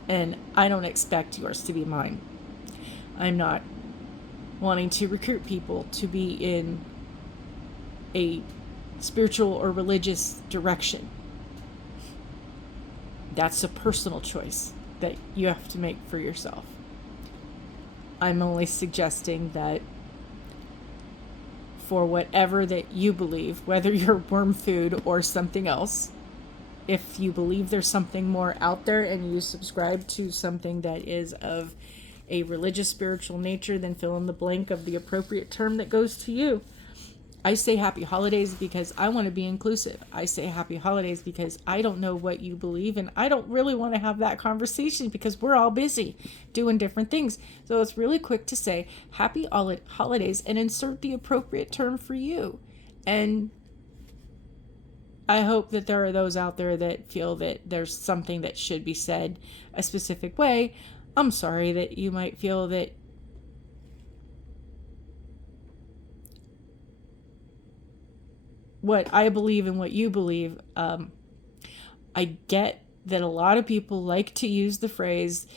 And I don't expect yours to be mine. I'm not wanting to recruit people to be in a spiritual or religious direction. That's a personal choice that you have to make for yourself. I'm only suggesting that for whatever that you believe, whether you're worm food or something else, if you believe there's something more out there and you subscribe to something that is of a religious spiritual nature, then fill in the blank of the appropriate term that goes to you. I say happy holidays because I want to be inclusive. I say happy holidays because I don't know what you believe, and I don't really want to have that conversation because we're all busy doing different things. So it's really quick to say happy holidays and insert the appropriate term for you. And I hope that there are those out there that feel that there's something that should be said a specific way. I'm sorry that you might feel that what I believe and what you believe. I get that a lot of people like to use the phrase,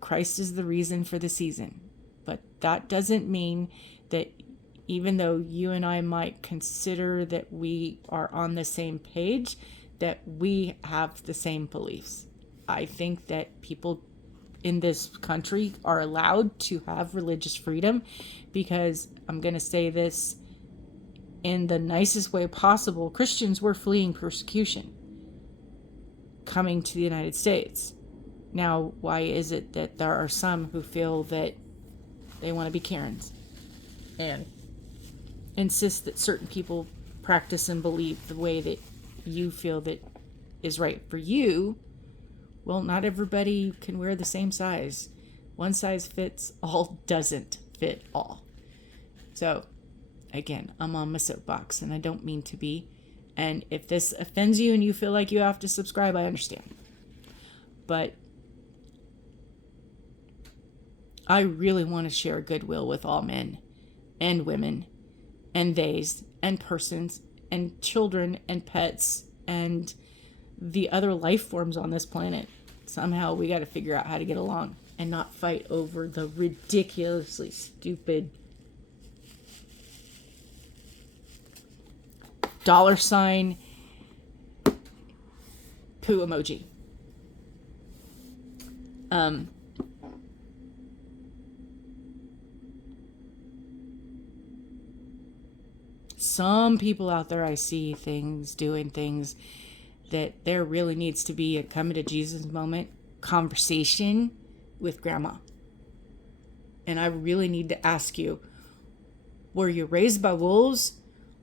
Christ is the reason for the season. But that doesn't mean that even though you and I might consider that we are on the same page, that we have the same beliefs. I think that people in this country are allowed to have religious freedom, because I'm going to say this in the nicest way possible. Christians were fleeing persecution coming to the United States. Now, why is it that there are some who feel that they want to be Karens and insist that certain people practice and believe the way that you feel that is right for you? Well, not everybody can wear the same size. One size fits all doesn't fit all. So, again, I'm on my soapbox, and I don't mean to be. And if this offends you and you feel like you have to subscribe, I understand. But I really want to share goodwill with all men and women and theys and persons and children and pets and the other life forms on this planet. Somehow we got to figure out how to get along and not fight over the ridiculously stupid $ poo emoji. Some people out there, I see doing things that there really needs to be a coming to Jesus moment conversation with grandma. And I really need to ask you, were you raised by wolves?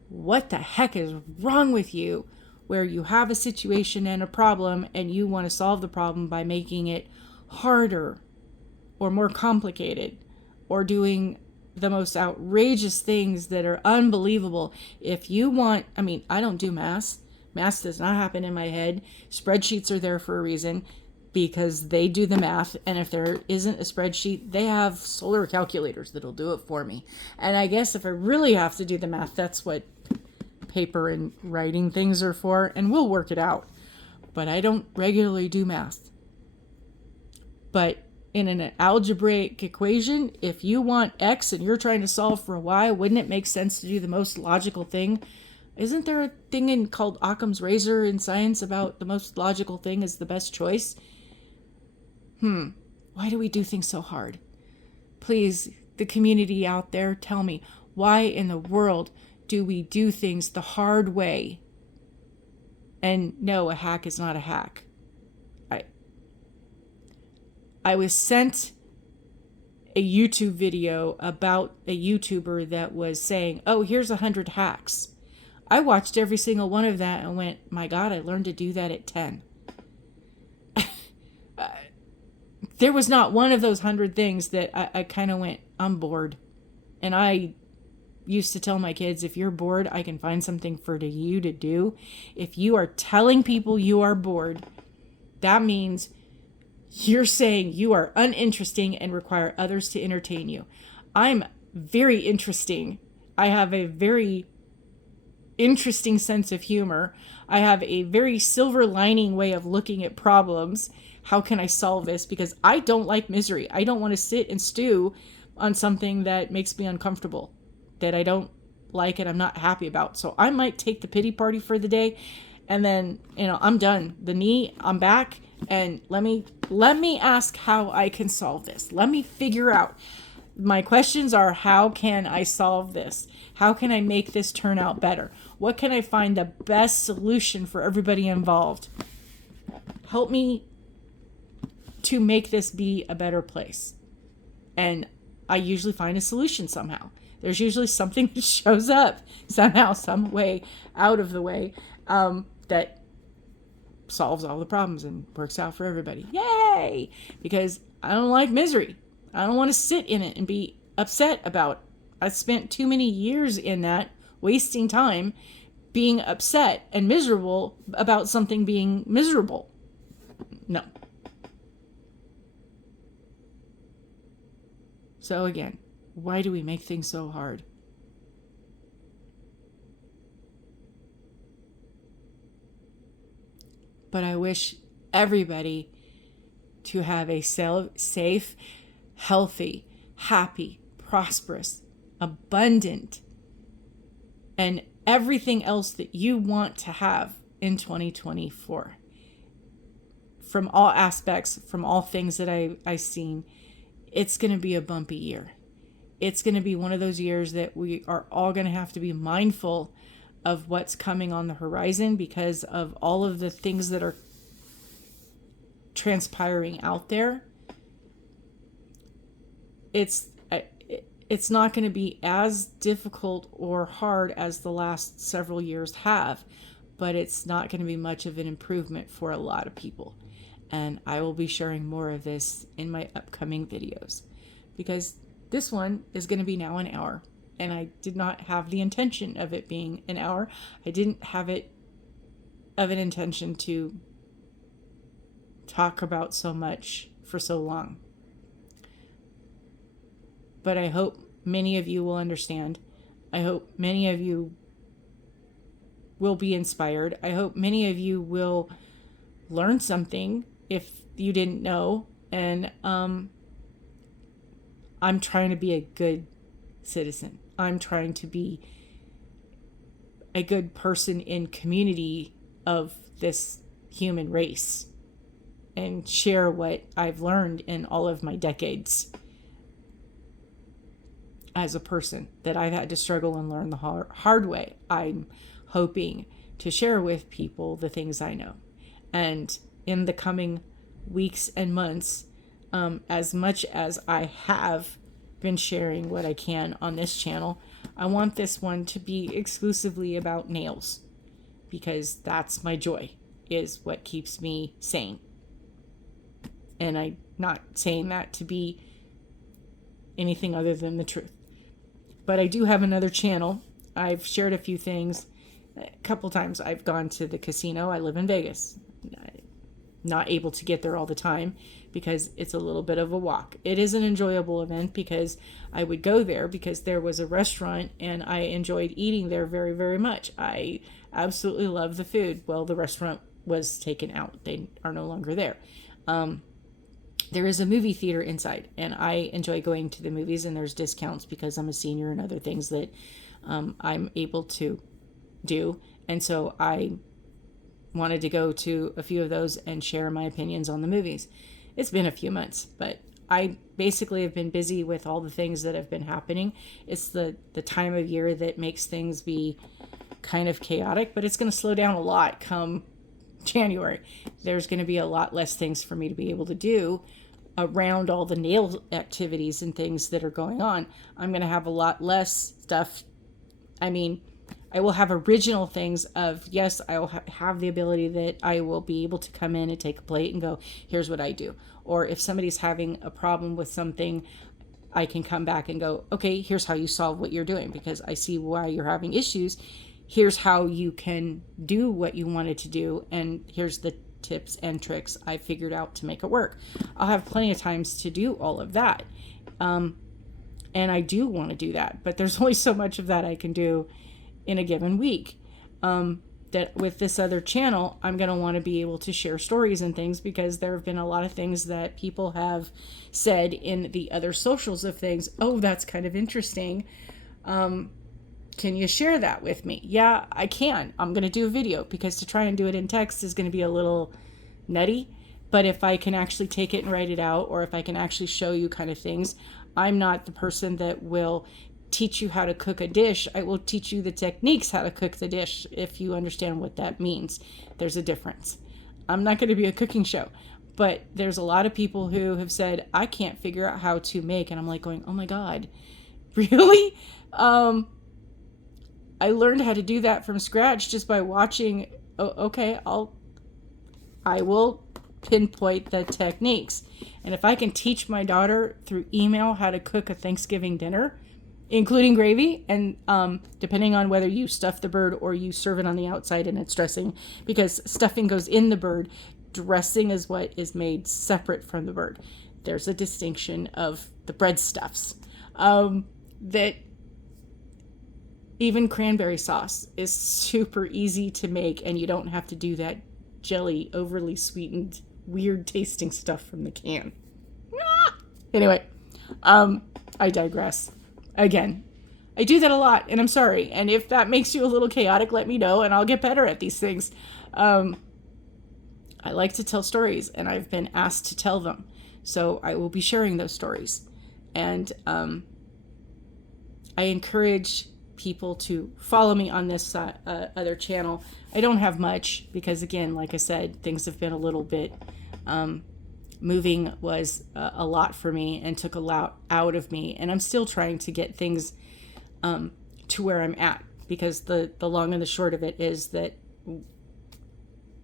What the heck is wrong with you where you have a situation and a problem and you want to solve the problem by making it harder or more complicated or doing the most outrageous things that are unbelievable? If you want, I don't do math. Math does not happen in my head. Spreadsheets are there for a reason, because they do the math. And if there isn't a spreadsheet, they have solar calculators that'll do it for me. And I guess if I really have to do the math, that's what paper and writing things are for, and we'll work it out. But I don't regularly do math. But in an algebraic equation, if you want X and you're trying to solve for Y, wouldn't it make sense to do the most logical thing? Isn't there a thing called Occam's razor in science about the most logical thing is the best choice? Why do we do things so hard? Please, the community out there, tell me, why in the world do we do things the hard way? And no, a hack is not a hack. I was sent a YouTube video about a YouTuber that was saying, oh, here's 100 hacks. I watched every single one of that and went, my God, I learned to do that at 10. There was not one of those 100 things that I kind of went, I'm bored. And I used to tell my kids, if you're bored, I can find something for you to do. If you are telling people you are bored, that means you're saying you are uninteresting and require others to entertain you. I'm very interesting. I have a very interesting sense of humor. I have a very silver lining way of looking at problems. How can I solve this? Because I don't like misery. I don't want to sit and stew on something that makes me uncomfortable, that I don't like and I'm not happy about. So I might take the pity party for the day, and then, I'm done. I'm back, and let me ask how I can solve this. Let me figure out. My questions are, how can I solve this? How can I make this turn out better? What can I find the best solution for everybody involved? Help me to make this be a better place. And I usually find a solution somehow. There's usually something that shows up somehow, some way out of the way, that solves all the problems and works out for everybody. Yay! Because I don't like misery. I don't want to sit in it and be upset about it. I spent too many years in that, wasting time being upset and miserable about something being miserable. No. So again, why do we make things so hard? But I wish everybody to have a safe, healthy, happy, prosperous, abundant, and everything else that you want to have in 2024. From all aspects, from all things that I've seen, it's going to be a bumpy year. it's going to be one of those years that we are all going to have to be mindful of what's coming on the horizon because of all of the things that are transpiring out there. It's not going to be as difficult or hard as the last several years have, but it's not going to be much of an improvement for a lot of people. And I will be sharing more of this in my upcoming videos because this one is going to be now an hour, and I did not have the intention of it being an hour. I didn't have it of an intention to talk about so much for so long. But I hope many of you will understand. I hope many of you will be inspired. I hope many of you will learn something if you didn't know. And I'm trying to be a good citizen. I'm trying to be a good person in community of this human race and share what I've learned in all of my decades as a person that I've had to struggle and learn the hard way. I'm hoping to share with people the things I know. And in the coming weeks and months, as much as I have been sharing what I can on this channel, I want this one to be exclusively about nails because that's my joy, is what keeps me sane. And I'm not saying that to be anything other than the truth. But I do have another channel. I've shared a few things. A couple times I've gone to the casino. I live in Vegas. Not able to get there all the time because it's a little bit of a walk. It is an enjoyable event because I would go there because there was a restaurant and I enjoyed eating there very, very much. I absolutely love the food. Well, the restaurant was taken out. They are no longer there. There is a movie theater inside, and I enjoy going to the movies, and there's discounts because I'm a senior and other things that I'm able to do. And so I wanted to go to a few of those and share my opinions on the movies. It's been a few months, but I basically have been busy with all the things that have been happening. It's the time of year that makes things be kind of chaotic, but it's going to slow down a lot come January. There's going to be a lot less things for me to be able to do around all the nail activities and things that are going on. I'm going to have a lot less stuff. I mean, I will have original things of, yes, I will have the ability that I will be able to come in and take a plate and go, here's what I do. Or if somebody's having a problem with something, I can come back and go, okay, here's how you solve what you're doing because I see why you're having issues. Here's how you can do what you wanted to do. And here's the tips and tricks I figured out to make it work. I'll have plenty of times to do all of that. And I do want to do that, but there's only so much of that I can do in a given week. That with this other channel, I'm going to want to be able to share stories and things because there have been a lot of things that people have said in the other socials of things. Oh, that's kind of interesting. Can you share that with me? Yeah, I can. I'm going to do a video because to try and do it in text is going to be a little nutty. But if I can actually take it and write it out, or if I can actually show you kind of things, I'm not the person that will teach you how to cook a dish. I will teach you the techniques how to cook the dish if you understand what that means. There's a difference. I'm not going to be a cooking show, but there's a lot of people who have said, I can't figure out how to make, and I'm like going, oh my God, really? I learned how to do that from scratch just by watching. Oh, okay, I will pinpoint the techniques. And if I can teach my daughter through email how to cook a Thanksgiving dinner, including gravy, and depending on whether you stuff the bird or you serve it on the outside and it's dressing, because stuffing goes in the bird, dressing is what is made separate from the bird. There's a distinction of the bread stuffs. That even cranberry sauce is super easy to make, and you don't have to do that jelly, overly sweetened, weird tasting stuff from the can. Anyway, I digress. Again, I do that a lot, and I'm sorry. And if that makes you a little chaotic, let me know, and I'll get better at these things. I like to tell stories, and I've been asked to tell them. So I will be sharing those stories. And I encourage people to follow me on this other channel. I don't have much because, again, like I said, things have been a little bit, moving was a lot for me and took a lot out of me. And I'm still trying to get things to where I'm at, because the long and the short of it is that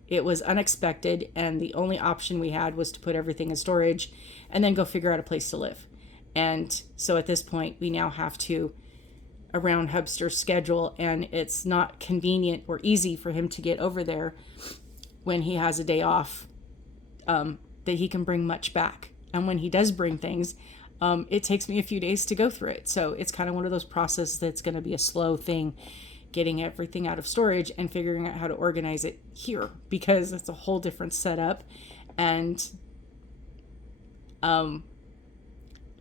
it was unexpected, and the only option we had was to put everything in storage and then go figure out a place to live. And so at this point, we now have to, around Hubster's schedule, and it's not convenient or easy for him to get over there when he has a day off, that he can bring much back. And when he does bring things, it takes me a few days to go through it. So it's kind of one of those processes that's going to be a slow thing, getting everything out of storage and figuring out how to organize it here, because it's a whole different setup. And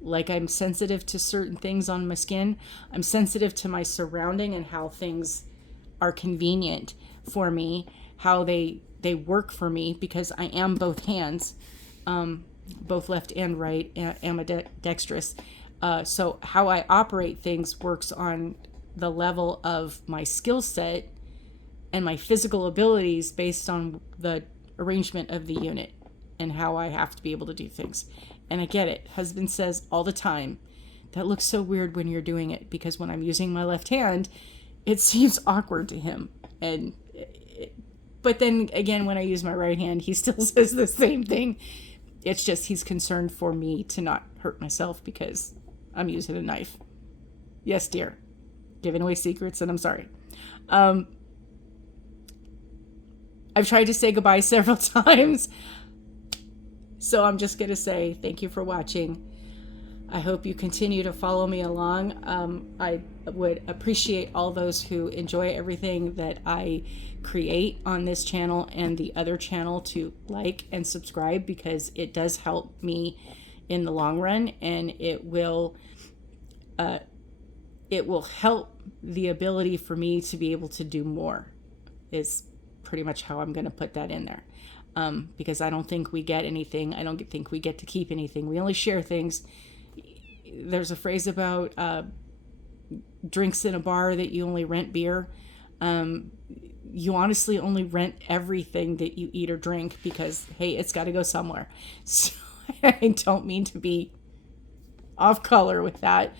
like, I'm sensitive to certain things on my skin. I'm sensitive to my surrounding and how things are convenient for me, how they work for me, because I am both hands, both left and right, ambidextrous. So how I operate things works on the level of my skill set and my physical abilities based on the arrangement of the unit and how I have to be able to do things. And I get it. Husband says all the time, that looks so weird when you're doing it, because when I'm using my left hand, it seems awkward to him. But then again, when I use my right hand, he still says the same thing. It's just he's concerned for me to not hurt myself because I'm using a knife. Yes, dear. Giving away secrets, and I'm sorry. I've tried to say goodbye several times. So I'm just going to say thank you for watching. I hope you continue to follow me along. I would appreciate all those who enjoy everything that I create on this channel and the other channel to like and subscribe, because it does help me in the long run, and it will help the ability for me to be able to do more, is pretty much how I'm going to put that in there. Because I don't think we get anything. I don't think we get to keep anything. We only share things. There's a phrase about drinks in a bar that you only rent beer. You honestly only rent everything that you eat or drink, because, hey, it's got to go somewhere. So I don't mean to be off color with that.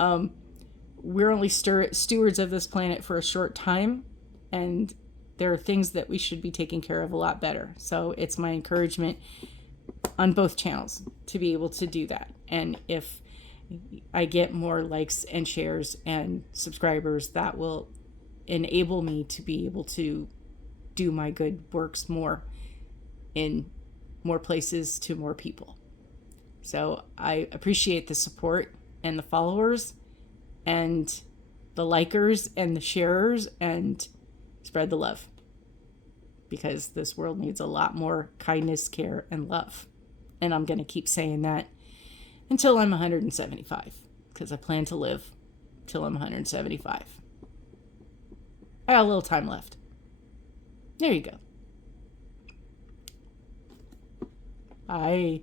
We're only stewards of this planet for a short time, and there are things that we should be taking care of a lot better. So it's my encouragement on both channels to be able to do that. And if I get more likes and shares and subscribers, that will enable me to be able to do my good works more in more places to more people. So I appreciate the support and the followers and the likers and the sharers, and spread the love, because this world needs a lot more kindness, care, and love. And I'm going to keep saying that until I'm 175, because I plan to live till I'm 175. I got a little time left. There you go. Bye.